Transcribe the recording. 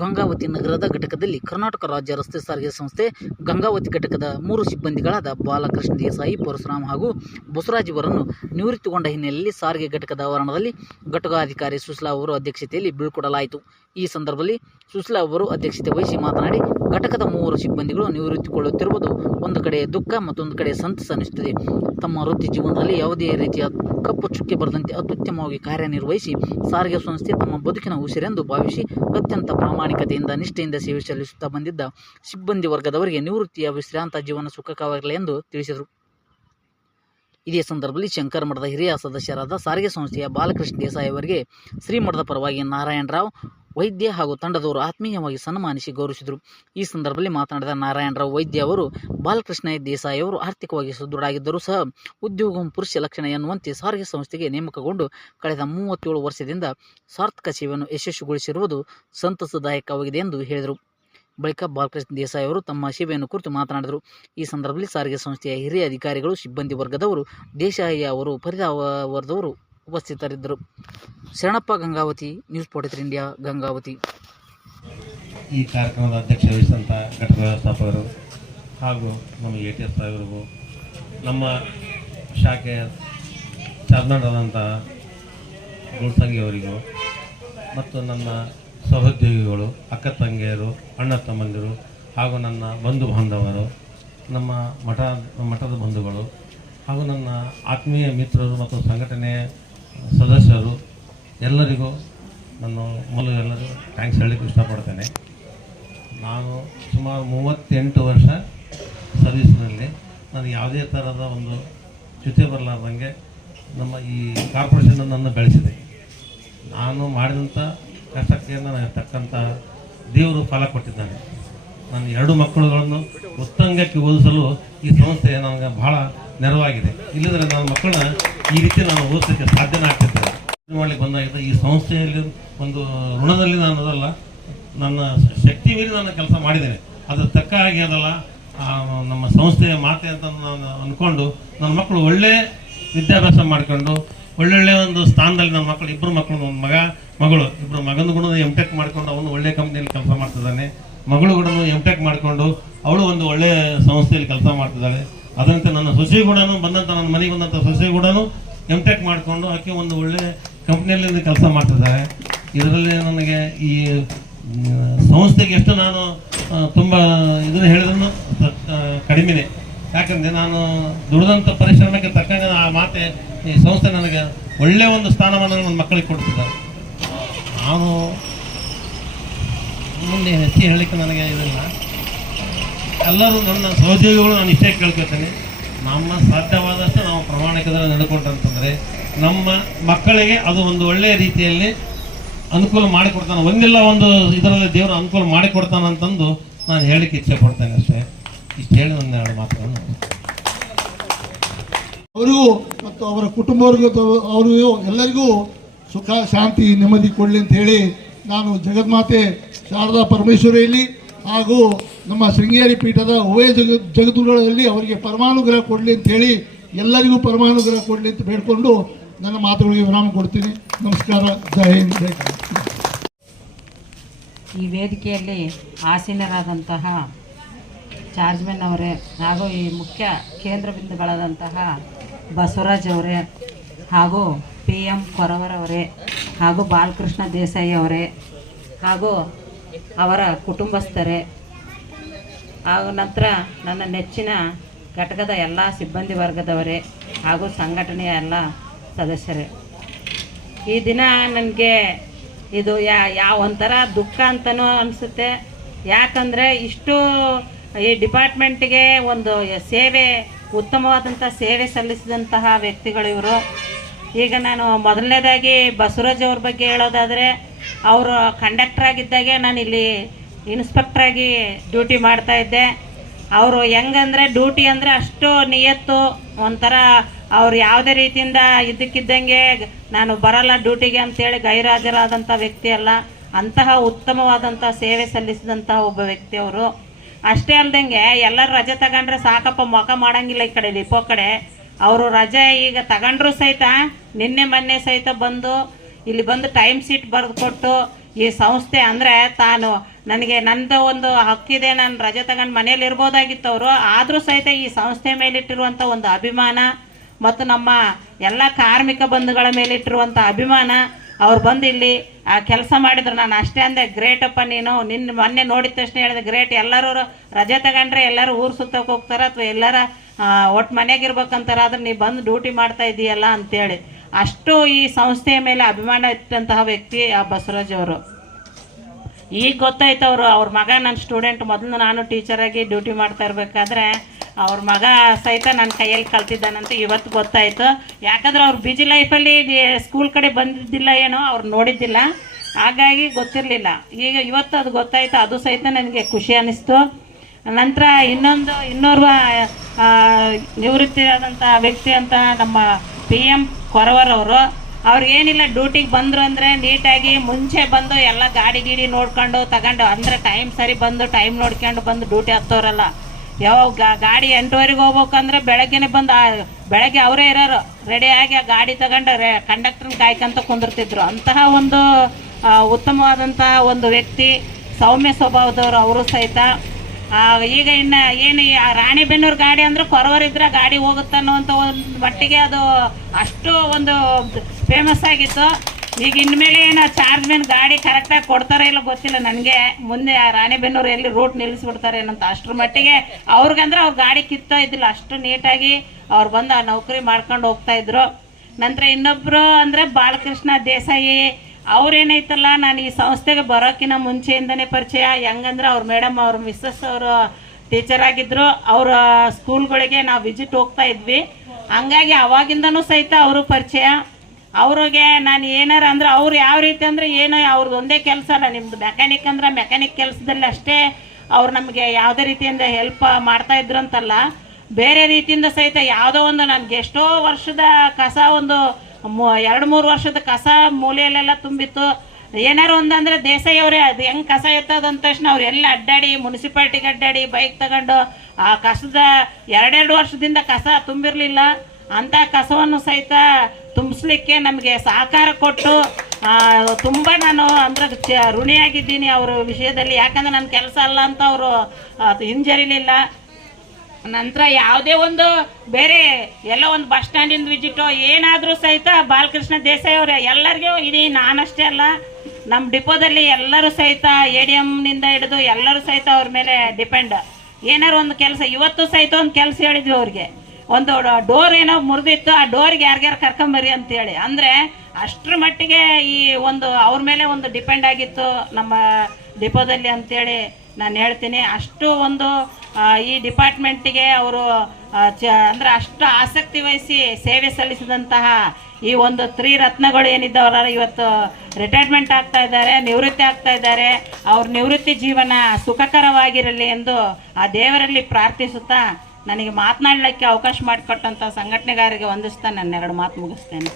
ಗಂಗಾವತಿ ನಗರದ ಘಟಕದಲ್ಲಿ ಕರ್ನಾಟಕ ರಾಜ್ಯ ರಸ್ತೆ ಸಾರಿಗೆ ಸಂಸ್ಥೆ ಗಂಗಾವತಿ ಘಟಕದ ಮೂರು ಸಿಬ್ಬಂದಿಗಳಾದ ಬಾಲಕೃಷ್ಣ ದೇಸಾಯಿ, ಪರಶುರಾಮ್ ಹಾಗೂ ಬಸವರಾಜ್ ಅವರನ್ನು ನಿವೃತ್ತಿಗೊಂಡ ಹಿನ್ನೆಲೆಯಲ್ಲಿ ಸಾರಿಗೆ ಘಟಕದ ಆವರಣದಲ್ಲಿ ಘಟಕಾಧಿಕಾರಿ ಸುಶ್ಲಾ ಅವರು ಅಧ್ಯಕ್ಷತೆಯಲ್ಲಿ ಬೀಳ್ಕೊಡಲಾಯಿತು. ಈ ಸಂದರ್ಭದಲ್ಲಿ ಸುಶ್ಲಾ ಅವರು ಅಧ್ಯಕ್ಷತೆ ವಹಿಸಿ ಮಾತನಾಡಿ, ಘಟಕದ ಮೂವರು ಸಿಬ್ಬಂದಿಗಳು ನಿವೃತ್ತಿಗೊಳ್ಳುತ್ತಿರುವುದು ಒಂದು ಕಡೆ ದುಃಖ, ಮತ್ತೊಂದು ಕಡೆ ಸಂತಸ ಅನ್ನಿಸುತ್ತದೆ. ತಮ್ಮ ವೃತ್ತಿ ಜೀವನದಲ್ಲಿ ಯಾವುದೇ ರೀತಿಯ ಕಪ್ಪು ಚುಕ್ಕೆ ಬರದಂತೆ ಅತ್ಯುತ್ತಮವಾಗಿ ಕಾರ್ಯನಿರ್ವಹಿಸಿ, ಸಾರಿಗೆ ಸಂಸ್ಥೆ ತಮ್ಮ ಬದುಕಿನ ಉಸಿರೆಂದು ಭಾವಿಸಿ ಅತ್ಯಂತ ಪ್ರಾಮಾಣಿಕತೆಯಿಂದ, ನಿಷ್ಠೆಯಿಂದ ಸೇವೆ ಸಲ್ಲಿಸುತ್ತಾ ಬಂದಿದ್ದ ಸಿಬ್ಬಂದಿ ವರ್ಗದವರಿಗೆ ನಿವೃತ್ತಿಯ ವಿಶ್ರಾಂತ ಜೀವನ ಸುಖಕವಾಗಲಿ ಎಂದು ತಿಳಿಸಿದರು. ಇದೇ ಸಂದರ್ಭದಲ್ಲಿ ಶಂಕರ ಮಠದ ಹಿರಿಯ ಸದಸ್ಯರಾದ ಸಾರಿಗೆ ಸಂಸ್ಥೆಯ ಬಾಲಕೃಷ್ಣ ದೇಸಾಯಿ ಅವರಿಗೆ ಶ್ರೀಮಠದ ಪರವಾಗಿ ನಾರಾಯಣರಾವ್ ವೈದ್ಯ ಹಾಗೂ ತಂಡದವರು ಆತ್ಮೀಯವಾಗಿ ಸನ್ಮಾನಿಸಿ ಗೌರವಿಸಿದರು. ಈ ಸಂದರ್ಭದಲ್ಲಿ ಮಾತನಾಡಿದ ನಾರಾಯಣರಾವ್ ವೈದ್ಯ ಅವರು, ಬಾಲಕೃಷ್ಣ ದೇಸಾಯಿ ಅವರು ಆರ್ಥಿಕವಾಗಿ ಸದೃಢಾಗಿದ್ದರೂ ಸಹ ಉದ್ಯೋಗ ಪುರುಷ ಲಕ್ಷಣ ಎನ್ನುವಂತೆ ಸಾರಿಗೆ ಸಂಸ್ಥೆಗೆ ನೇಮಕಗೊಂಡು ಕಳೆದ ಮೂವತ್ತೇಳು ವರ್ಷದಿಂದ ಸಾರ್ಥಕ ಸೇವೆಯನ್ನು ಯಶಸ್ವಿಗೊಳಿಸಿರುವುದು ಸಂತಸದಾಯಕವಾಗಿದೆ ಎಂದು ಹೇಳಿದರು. ಬಳಿಕ ಬಾಲಕೃಷ್ಣ ದೇಸಾಯಿ ಅವರು ತಮ್ಮ ಸೇವೆಯನ್ನು ಕುರಿತು ಮಾತನಾಡಿದರು. ಈ ಸಂದರ್ಭದಲ್ಲಿ ಸಾರಿಗೆ ಸಂಸ್ಥೆಯ ಹಿರಿಯ ಅಧಿಕಾರಿಗಳು, ಸಿಬ್ಬಂದಿ ವರ್ಗದವರು, ದೇಸಾಯಿ ಅವರು ಪರಿದಾವರದವರು ಉಪಸ್ಥಿತರಿದ್ದರು. Sharanappa Gangavathi news forty three India Gangavathi. ಈ ಕಾರ್ಯಕ್ರಮದ ಅಧ್ಯಕ್ಷ ವಹಿಸಿದಂಥ ಘಟಕ ವ್ಯವಸ್ಥಾಪಕರು ಹಾಗೂ ನಮ್ಮ ಎ ಟಿ ಎಸ್ ಸಾಹೇಬರಿಗೂ ನಮ್ಮ ಶಾಖೆಯ ಚಾರ್ಮಂಡರಾದಂಥ ಗುಳ್ಸಂಗಿ ಅವರಿಗೂ ಮತ್ತು ನನ್ನ ಸಹೋದ್ಯೋಗಿಗಳು, ಅಕ್ಕ ತಂಗಿಯರು, ಅಣ್ಣ ತಮ್ಮಂದಿರು ಹಾಗೂ ನನ್ನ ಬಂಧು ಬಾಂಧವರು, ನಮ್ಮ ಮಠ ಮಠದ ಬಂಧುಗಳು ಹಾಗೂ ನನ್ನ ಆತ್ಮೀಯ ಮಿತ್ರರು ಮತ್ತು ಸಂಘಟನೆಯ ಸದಸ್ಯರು, ಎಲ್ಲರಿಗೂ ನಾನು ಮೊದಲು ಎಲ್ಲರಿಗೂ ಥ್ಯಾಂಕ್ಸ್ ಹೇಳಲಿಕ್ಕೆ ಇಷ್ಟಪಡ್ತೇನೆ. ನಾನು ಸುಮಾರು ಮೂವತ್ತೆಂಟು ವರ್ಷ ಸರ್ವಿಸ್ನಲ್ಲಿ ನಾನು ಯಾವುದೇ ಥರದ ಒಂದು ಚ್ಯುತಿ ಬರಲಾರ್ದಂಗೆ ನಮ್ಮ ಈ ಕಾರ್ಪೊರೇಷನ್ ನನ್ನ ಬೆಳೆಸಿದೆ. ನಾನು ಮಾಡಿದಂಥ ಕಷ್ಟಕ್ಕೆ ನನಗೆ ತಕ್ಕಂಥ ದೇವರು ಫಲ ಕೊಟ್ಟಿದ್ದಾನೆ. ನನ್ನ ಎರಡು ಮಕ್ಕಳುಗಳನ್ನು ಉತ್ತಂಗಕ್ಕೆ ಓದಿಸಲು ಈ ಸಂಸ್ಥೆ ನನಗೆ ಬಹಳ ನೆರವಾಗಿದೆ. ಇಲ್ಲದ್ರೆ ನನ್ನ ಮಕ್ಕಳನ್ನ ಈ ರೀತಿ ನಾನು ಓದಿಸೋಕ್ಕೆ ಸಾಧ್ಯನೇ ಆಗ್ತಿದ್ದೆ ಮಾಡಲಿಕ್ಕೆ ಬಂದಾಗಿದ್ದ ಈ ಸಂಸ್ಥೆಯಲ್ಲಿ ಒಂದು ಋಣದಲ್ಲಿ ನಾನು ಅದಲ್ಲ, ನನ್ನ ಶಕ್ತಿ ಮೀರಿ ನಾನು ಕೆಲಸ ಮಾಡಿದ್ದೇನೆ. ಅದರ ತಕ್ಕ ಹಾಗೆ ಅದಲ್ಲ ನಮ್ಮ ಸಂಸ್ಥೆಯ ಮಾತೆ ಅಂತ ನಾನು ಅಂದ್ಕೊಂಡು ನನ್ನ ಮಕ್ಕಳು ಒಳ್ಳೆ ವಿದ್ಯಾಭ್ಯಾಸ ಮಾಡಿಕೊಂಡು, ಒಳ್ಳೊಳ್ಳೆ ಒಂದು ಸ್ಥಾನದಲ್ಲಿ ನನ್ನ ಮಕ್ಕಳು ಇಬ್ಬರು ಮಕ್ಕಳು, ಒಂದು ಮಗ, ಮಗಳು ಇಬ್ಬರು ಮಗನ ಕೂಡ ಎಂ ಟೆಕ್ ಮಾಡ್ಕೊಂಡು ಅವನು ಒಳ್ಳೆ ಕಂಪ್ನಿಯಲ್ಲಿ ಕೆಲಸ ಮಾಡ್ತಿದ್ದಾನೆ. ಮಗಳು ಕೂಡ ಎಂ ಟೆಕ್ ಮಾಡಿಕೊಂಡು ಅವಳು ಒಂದು ಒಳ್ಳೆ ಸಂಸ್ಥೆಯಲ್ಲಿ ಕೆಲಸ ಮಾಡ್ತಿದ್ದಾಳೆ. ಅದರಂತೆ ನನ್ನ ಸೊಸೆ ಕೂಡ ಬಂದಂಥ ನನ್ನ ಮನೆಗೆ ಬಂದಂಥ ಸೊಸೆ ಕೂಡ ಎಂ ಟೆಕ್ ಮಾಡಿಕೊಂಡು ಆಕೆ ಒಂದು ಒಳ್ಳೆ ಕಂಪ್ನಿಯಲ್ಲಿ ಕೆಲಸ ಮಾಡ್ತಿದ್ದಾರೆ ಇದರಲ್ಲಿ ನನಗೆ ಈ ಸಂಸ್ಥೆಗೆ ಎಷ್ಟು ನಾನು ತುಂಬ ಇದನ್ನು ಹೇಳಿದ್ರು ಕಡಿಮೆನೆ. ಯಾಕಂದರೆ ನಾನು ದುಡಿದಂಥ ಪರಿಶ್ರಮಕ್ಕೆ ತಕ್ಕಂಗೆ ಆ ಮಾತೆ ಈ ಸಂಸ್ಥೆ ನನಗೆ ಒಳ್ಳೆಯ ಒಂದು ಸ್ಥಾನಮಾನ ನನ್ನ ಮಕ್ಕಳಿಗೆ ಕೊಡ್ತಿದ್ದಾರೆ. ನಾನು ಮುಂದೆ ಹೆಚ್ಚು ಹೇಳಲಿಕ್ಕೆ ನನಗೆ ಇದಿಲ್ಲ ಎಲ್ಲರೂ ನನ್ನ ಸಹೋದ್ಯೋಗಿಗಳು ನಾನು ಇಷ್ಟೇ ಕೇಳ್ಕೊತೇನೆ ನಮ್ಮ ಸಾಧ್ಯವಾದಷ್ಟು ನಾವು ಪ್ರಾಮಾಣಿಕದಲ್ಲಿ ನಡ್ಕೊಂಡಂತಂದರೆ ನಮ್ಮ ಮಕ್ಕಳಿಗೆ ಅದು ಒಂದು ಒಳ್ಳೆಯ ರೀತಿಯಲ್ಲಿ ಅನುಕೂಲ ಮಾಡಿಕೊಡ್ತಾನೆ. ಒಂದಿಲ್ಲ ಒಂದು ಇದರಲ್ಲಿ ದೇವರು ಅನುಕೂಲ ಮಾಡಿಕೊಡ್ತಾನಂತಂದು ನಾನು ಹೇಳಿಕ್ಕೆ ಇಚ್ಛೆ ಪಡ್ತೇನೆ ಅಷ್ಟೇ. ಇಷ್ಟು ಹೇಳಿ ಒಂದೆರಡು ಮಾತುಗಳನ್ನು ಅವರಿಗೂ ಮತ್ತು ಅವರ ಕುಟುಂಬವರಿಗೆ, ಅವರಿಗೂ ಎಲ್ಲರಿಗೂ ಸುಖ, ಶಾಂತಿ, ನೆಮ್ಮದಿ ಕೊಡಲಿ ಅಂತ ಹೇಳಿ ನಾನು ಜಗನ್ಮಾತೆ ಶಾರದಾ ಪರಮೇಶ್ವರಿಯಲ್ಲಿ ಹಾಗೂ ನಮ್ಮ ಶೃಂಗೇರಿ ಪೀಠದ ಉಭಯ ಜಗ, ಜಗದ್ಗುರುಗಳಲ್ಲಿ ಅವರಿಗೆ ಪರಮಾನುಗ್ರಹ ಕೊಡಲಿ ಅಂತ ಹೇಳಿ ಎಲ್ಲರಿಗೂ ಪರಮಾನುಗ್ರಹ ಕೊಡಲಿ ಅಂತ ಬೇಡಿಕೊಂಡು ನನ್ನ ಮಾತುಗಳಿಗೆ ವಿರಾಮ ಕೊಡ್ತೀನಿ. ನಮಸ್ಕಾರ. ಜಯ ಹಿಂದ್. ಈ ವೇದಿಕೆಯಲ್ಲಿ ಆಸೀನರಾದಂತಹ ಚಾರ್ಜ್ಮೆನ್ ಅವರೇ ಹಾಗೂ ಈ ಮುಖ್ಯ ಕೇಂದ್ರ ಬಿಂದುಗಳಾದಂತಹ ಬಸವರಾಜ್ ಅವರೇ ಹಾಗೂ ಪಿ ಎಂ ಕೊರವರವರೇ ಹಾಗೂ ಬಾಲಕೃಷ್ಣ ದೇಸಾಯಿ ಅವರೇ ಹಾಗೂ ಅವರ ಕುಟುಂಬಸ್ಥರೇ. ಹಾಗೂ ನಂತರ ನನ್ನ ನೆಚ್ಚಿನ ಘಟಕದ ಎಲ್ಲ ಸಿಬ್ಬಂದಿ ವರ್ಗದವರೇ ಹಾಗೂ ಸಂಘಟನೆಯ ಎಲ್ಲ ಸದಸ್ಯರೇ. ಈ ದಿನ ನನಗೆ ಇದು ಯಾ, ಯಾವ ಒಂಥರ ದುಃಖ ಅಂತಲೂ ಅನಿಸುತ್ತೆ. ಯಾಕಂದರೆ ಇಷ್ಟು ಈ ಡಿಪಾರ್ಟ್ಮೆಂಟ್ಗೆ ಒಂದು ಸೇವೆ, ಉತ್ತಮವಾದಂಥ ಸೇವೆ ಸಲ್ಲಿಸಿದಂತಹ ವ್ಯಕ್ತಿಗಳು ಇವರು. ಈಗ ನಾನು ಮೊದಲನೇದಾಗಿ ಬಸವರಾಜ್ ಅವ್ರ ಬಗ್ಗೆ ಹೇಳೋದಾದರೆ, ಅವರು ಕಂಡಕ್ಟರ್ ಆಗಿದ್ದಾಗೆ ನಾನು ಇಲ್ಲಿ ಇನ್ಸ್ಪೆಕ್ಟ್ರಾಗಿ ಡ್ಯೂಟಿ ಮಾಡ್ತಾ ಇದ್ದೆ. ಅವರು ಹೆಂಗಂದರೆ ಡ್ಯೂಟಿ ಅಂದರೆ ಅಷ್ಟು ನಿಯತ್ತು, ಒಂಥರ ಅವ್ರು ಯಾವುದೇ ರೀತಿಯಿಂದ ಇದ್ದಕ್ಕಿದ್ದಂಗೆ ನಾನು ಬರಲ್ಲ ಡ್ಯೂಟಿಗೆ ಅಂತೇಳಿ ಗೈರಾಜರಾದಂಥ ವ್ಯಕ್ತಿ ಅಲ್ಲ, ಅಂತಹ ಉತ್ತಮವಾದಂಥ ಸೇವೆ ಸಲ್ಲಿಸಿದಂತಹ ಒಬ್ಬ ವ್ಯಕ್ತಿ ಅವರು. ಅಷ್ಟೇ ಅಲ್ದಂಗೆ ಎಲ್ಲರೂ ರಜೆ ತಗೊಂಡ್ರೆ ಸಾಕಪ್ಪ, ಮೊಕ ಮಾಡೋಂಗಿಲ್ಲ ಈ ಕಡೆ ಲಿಪೋ ಕಡೆ. ಅವರು ರಜೆ ಈಗ ತಗೊಂಡ್ರು ಸಹಿತ, ನಿನ್ನೆ ಮೊನ್ನೆ ಸಹಿತ ಬಂದು, ಇಲ್ಲಿ ಬಂದು ಟೈಮ್ ಶೀಟ್ ಬರೆದು ಕೊಟ್ಟು ಈ ಸಂಸ್ಥೆ ಅಂದರೆ ತಾನು ನನಗೆ ನಂದು ಒಂದು ಹಕ್ಕಿದೆ, ನಾನು ರಜೆ ತಗೊಂಡು ಮನೇಲಿ ಇರ್ಬೋದಾಗಿತ್ತು ಅವರು. ಆದರೂ ಸಹಿತ ಈ ಸಂಸ್ಥೆ ಮೇಲಿಟ್ಟಿರುವಂಥ ಒಂದು ಅಭಿಮಾನ, ಮತ್ತು ನಮ್ಮ ಎಲ್ಲ ಕಾರ್ಮಿಕ ಬಂಧುಗಳ ಮೇಲಿಟ್ಟಿರುವಂಥ ಅಭಿಮಾನ ಅವ್ರು ಬಂದು ಇಲ್ಲಿ ಆ ಕೆಲಸ ಮಾಡಿದ್ರು. ನಾನು ಅಷ್ಟೇ ಅಂದೆ ಗ್ರೇಟಪ್ಪ ನೀನು. ನಿನ್ನ ಮೊನ್ನೆ ನೋಡಿದ ತಕ್ಷಣ ಹೇಳಿದೆ ಗ್ರೇಟ್ ಎಲ್ಲರೂ ರಜೆ ತಗೊಂಡ್ರೆ ಎಲ್ಲರೂ ಊರು ಸುತ್ತಕ್ಕೆ ಹೋಗ್ತಾರೆ ಅಥವಾ ಎಲ್ಲರ ಒಟ್ಟು ಮನೆಗಿರ್ಬೇಕಂತಾರೆ ಆದ್ರೆ ನೀ ಬಂದು ಡ್ಯೂಟಿ ಮಾಡ್ತಾ ಇದೀಯಲ್ಲ ಅಂತೇಳಿ. ಅಷ್ಟು ಈ ಸಂಸ್ಥೆಯ ಮೇಲೆ ಅಭಿಮಾನ ಇಟ್ಟಂತಹ ವ್ಯಕ್ತಿ ಆ ಬಸವರಾಜ್ ಅವರು. ಈಗ ಗೊತ್ತಾಯ್ತು ಅವರು, ಅವ್ರ ಮಗ ನನ್ನ ಸ್ಟೂಡೆಂಟ್ ಮೊದಲು ನಾನು ಟೀಚರಾಗಿ ಡ್ಯೂಟಿ ಮಾಡ್ತಾ ಇರಬೇಕಾದ್ರೆ ಅವ್ರ ಮಗ ಸಹಿತ ನನ್ನ ಕೈಯಲ್ಲಿ ಕಲ್ತಿದ್ದಾನಂತ ಇವತ್ತು ಗೊತ್ತಾಯಿತು. ಯಾಕಂದ್ರೆ ಅವ್ರು ಬಿಜಿ ಲೈಫಲ್ಲಿ ಸ್ಕೂಲ್ ಕಡೆ ಬಂದಿದ್ದಿಲ್ಲ ಏನೋ, ಅವ್ರು ನೋಡಿದ್ದಿಲ್ಲ. ಹಾಗಾಗಿ ಗೊತ್ತಿರಲಿಲ್ಲ. ಈಗ ಇವತ್ತು ಅದು ಗೊತ್ತಾಯಿತು, ಅದು ಸಹಿತ ನನಗೆ ಖುಷಿ ಅನ್ನಿಸ್ತು ನಂತರ ಇನ್ನೊಂದು, ಇನ್ನೋರ್ವ ನಿವೃತ್ತಿಯಾದಂಥ ನಿವೃತ್ತಿ ವ್ಯಕ್ತಿ ಅಂತ ನಮ್ಮ ಪಿ ಎಂ ಕೊರವರವರು ಅವ್ರು ಏನಿಲ್ಲ ಡ್ಯೂಟಿಗೆ ಬಂದರು ಅಂದರೆ ನೀಟಾಗಿ ಮುಂಚೆ ಬಂದು ಎಲ್ಲ ಗಾಡಿ ಗೀಡಿ ನೋಡ್ಕೊಂಡು ತಗೊಂಡು, ಅಂದರೆ ಟೈಮ್ ಸರಿ ಬಂದು ಟೈಮ್ ನೋಡ್ಕೊಂಡು ಬಂದು ಡ್ಯೂಟಿ ಹತ್ತೋರಲ್ಲ. ಯಾವಾಗ ಗಾ- ಗಾಡಿ ಎಂಟುವರೆಗೆ ಹೋಗ್ಬೇಕಂದ್ರೆ ಬೆಳಗ್ಗೆನೆ ಬಂದು ಬೆಳಗ್ಗೆ ಅವರೇ ಇರೋರು. ರೆಡಿಯಾಗಿ ಆ ಗಾಡಿ ತಗೊಂಡು ರೇ ಕಂಡಕ್ಟ್ರನ್ನ ಕಾಯ್ಕೊಂತ ಕುಂದಿರ್ತಿದ್ರು. ಅಂತಹ ಒಂದು ಉತ್ತಮವಾದಂತಹ ಒಂದು ವ್ಯಕ್ತಿ, ಸೌಮ್ಯ ಸ್ವಭಾವದವರು ಅವರು ಸಹಿತ. ಈಗ ಇನ್ನು ಏನು ರಾಣಿಬೆನ್ನೂರು ಗಾಡಿ ಅಂದ್ರೆ ಕೊರವರಿದ್ರೆ ಗಾಡಿ ಹೋಗುತ್ತೆ ಅನ್ನುವಂಥ ಒಂದು ಮಟ್ಟಿಗೆ ಅದು ಅಷ್ಟು ಒಂದು ಫೇಮಸ್ ಆಗಿತ್ತು. ಈಗ ಇನ್ಮೇಲೆ ಏನು ಚಾರ್ಜ್ ಮೇಲೆ ಗಾಡಿ ಕರೆಕ್ಟಾಗಿ ಕೊಡ್ತಾರೋ ಇಲ್ಲ ಗೊತ್ತಿಲ್ಲ ನನಗೆ. ಮುಂದೆ ಆ ರಾಣಿಬೆನ್ನೂರು ಎಲ್ಲಿ ರೂಟ್ ನಿಲ್ಲಿಸ್ಬಿಡ್ತಾರೆ ಏನಂತ ಅಷ್ಟ್ರ ಮಟ್ಟಿಗೆ ಅವ್ರಿಗಂದ್ರೆ ಅವ್ರ ಗಾಡಿ ಕಿತ್ತೋ ಇದ್ದಿಲ್ಲ, ಅಷ್ಟು ನೀಟಾಗಿ ಅವ್ರು ಬಂದು ಆ ನೌಕರಿ ಮಾಡ್ಕೊಂಡು ಹೋಗ್ತಾ ಇದ್ರು. ನಂತರ ಇನ್ನೊಬ್ಬರು ಅಂದರೆ ಬಾಲಕೃಷ್ಣ ದೇಸಾಯಿ ಅವ್ರೇನೈತಲ್ಲ, ನಾನು ಈ ಸಂಸ್ಥೆಗೆ ಬರೋಕ್ಕಿಂತ ಮುಂಚೆಯಿಂದನೇ ಪರಿಚಯ. ಹೆಂಗಂದ್ರೆ ಅವ್ರ ಮೇಡಮ್, ಅವ್ರ ಮಿಸ್ಸಸ್ ಅವರು ಟೀಚರ್ ಆಗಿದ್ರು. ಅವರ ಸ್ಕೂಲ್ಗಳಿಗೆ ನಾವು ವಿಸಿಟ್ ಹೋಗ್ತಾ ಇದ್ವಿ. ಹಂಗಾಗಿ ಅವಾಗಿಂದನೂ ಸಹಿತ ಅವರು ಪರಿಚಯ. ಅವ್ರಿಗೆ ನಾನು ಏನಾರ ಅಂದ್ರೆ ಅವ್ರು ಯಾವ ರೀತಿ ಅಂದರೆ ಏನೋ ಅವ್ರದ್ದು ಒಂದೇ ಕೆಲಸ ಅಲ್ಲ ನಿಮ್ಮದು ಮೆಕ್ಯಾನಿಕ್ ಅಂದ್ರೆ ಮೆಕ್ಯಾನಿಕ್ ಕೆಲಸದಲ್ಲಿ ಅಷ್ಟೇ ಅವ್ರು ನಮಗೆ ಯಾವುದೇ ರೀತಿಯಿಂದ ಹೆಲ್ಪ್ ಮಾಡ್ತಾ ಇದ್ರು ಅಂತಲ್ಲ. ಬೇರೆ ರೀತಿಯಿಂದ ಸಹಿತ ಯಾವುದೋ ಒಂದು ನನಗೆ ಎಷ್ಟೋ ವರ್ಷದ ಕಸ ಒಂದು ಎರಡು, ಮೂರು ವರ್ಷದ ಕಸ ಮೂಲೆಯಲ್ಲೆಲ್ಲ ತುಂಬಿತ್ತು. ಏನಾರು ಒಂದಂದ್ರೆ ದೇಸಾಯಿಯವರೇ, ಅದು ಹೆಂಗೆ ಕಸ ಎತ್ತದಂತ ತಕ್ಷಣ ಅವ್ರು ಎಲ್ಲ ಅಡ್ಡಾಡಿ, ಮುನ್ಸಿಪಾಲ್ಟಿಗೆ ಅಡ್ಡಾಡಿ ಬೈಕ್ ತಗೊಂಡು, ಆ ಕಸದ ಎರಡೆರಡು ವರ್ಷದಿಂದ ಕಸ ತುಂಬಿರಲಿಲ್ಲ. ಅಂಥ ಕಸವನ್ನು ಸಹಿತ ತುಂಬಿಸ್ಲಿಕ್ಕೆ ನಮಗೆ ಸಹಕಾರ ಕೊಟ್ಟು ತುಂಬ ನಾನು ಅಂದ್ರೆ ಋಣಿಯಾಗಿದ್ದೀನಿ ಅವರ ವಿಷಯದಲ್ಲಿ. ಯಾಕಂದ್ರೆ ನನ್ನ ಕೆಲಸ ಅಲ್ಲ ಅಂತ ಅವರು ಹಿಂಜರಿಲಿಲ್ಲ. ನಂತರ ಯಾವುದೇ ಒಂದು ಬೇರೆ ಎಲ್ಲ ಒಂದು ಬಸ್ ಸ್ಟ್ಯಾಂಡಿಂದ ವಿಜಿಟ್ ಏನಾದರೂ ಸಹಿತ ಬಾಲಕೃಷ್ಣ ದೇಸಾಯಿ ಅವರೇ ಎಲ್ಲರಿಗೂ ಇಡೀ ನಾನಷ್ಟೇ ಅಲ್ಲ ನಮ್ಮ ಡಿಪೋದಲ್ಲಿ ಎಲ್ಲರೂ ಸಹಿತ ಎ ಡಿ ಎಮ್ನಿಂದ ಹಿಡಿದು ಎಲ್ಲರೂ ಸಹಿತ ಅವ್ರ ಮೇಲೆ ಡಿಪೆಂಡ್. ಏನಾರು ಒಂದು ಕೆಲಸ, ಇವತ್ತು ಸಹಿತ ಒಂದು ಕೆಲಸ ಹೇಳಿದ್ವಿ ಅವ್ರಿಗೆ. ಒಂದು ಡೋರ್ ಏನೋ ಮುರಿದಿತ್ತು, ಆ ಡೋರ್ಗೆ ಯಾರ್ಯಾರು ಕರ್ಕೊಂಬರಿ ಅಂತೇಳಿ. ಅಂದರೆ ಅಷ್ಟರ ಮಟ್ಟಿಗೆ ಈ ಒಂದು ಅವ್ರ ಮೇಲೆ ಒಂದು ಡಿಪೆಂಡ್ ಆಗಿತ್ತು ನಮ್ಮ ಡಿಪೋದಲ್ಲಿ ಅಂತೇಳಿ. ನಾನು ಹೇಳ್ತೀನಿ, ಅಷ್ಟು ಒಂದು ಈ ಡಿಪಾರ್ಟ್ಮೆಂಟಿಗೆ ಅವರು ಚ, ಅಂದರೆ ಅಷ್ಟು ಆಸಕ್ತಿ ವಹಿಸಿ ಸೇವೆ ಸಲ್ಲಿಸಿದಂತಹ ಈ ಒಂದು ತ್ರಿರತ್ನಗಳು ಏನಿದ್ದವರ ಇವತ್ತು ರಿಟೈರ್ಮೆಂಟ್ ಆಗ್ತಾ ಇದ್ದಾರೆ, ನಿವೃತ್ತಿ ಆಗ್ತಾ ಇದ್ದಾರೆ. ಅವ್ರ ನಿವೃತ್ತಿ ಜೀವನ ಸುಖಕರವಾಗಿರಲಿ ಎಂದು ಆ ದೇವರಲ್ಲಿ ಪ್ರಾರ್ಥಿಸುತ್ತಾ ನನಗೆ ಮಾತನಾಡಲಿಕ್ಕೆ ಅವಕಾಶ ಮಾಡಿಕೊಟ್ಟಂಥ ಸಂಘಟನೆಗಾರರಿಗೆ ವಂದಿಸ್ತಾ ನನ್ನ ಎರಡು ಮಾತು ಮುಗಿಸ್ತೇನೆ.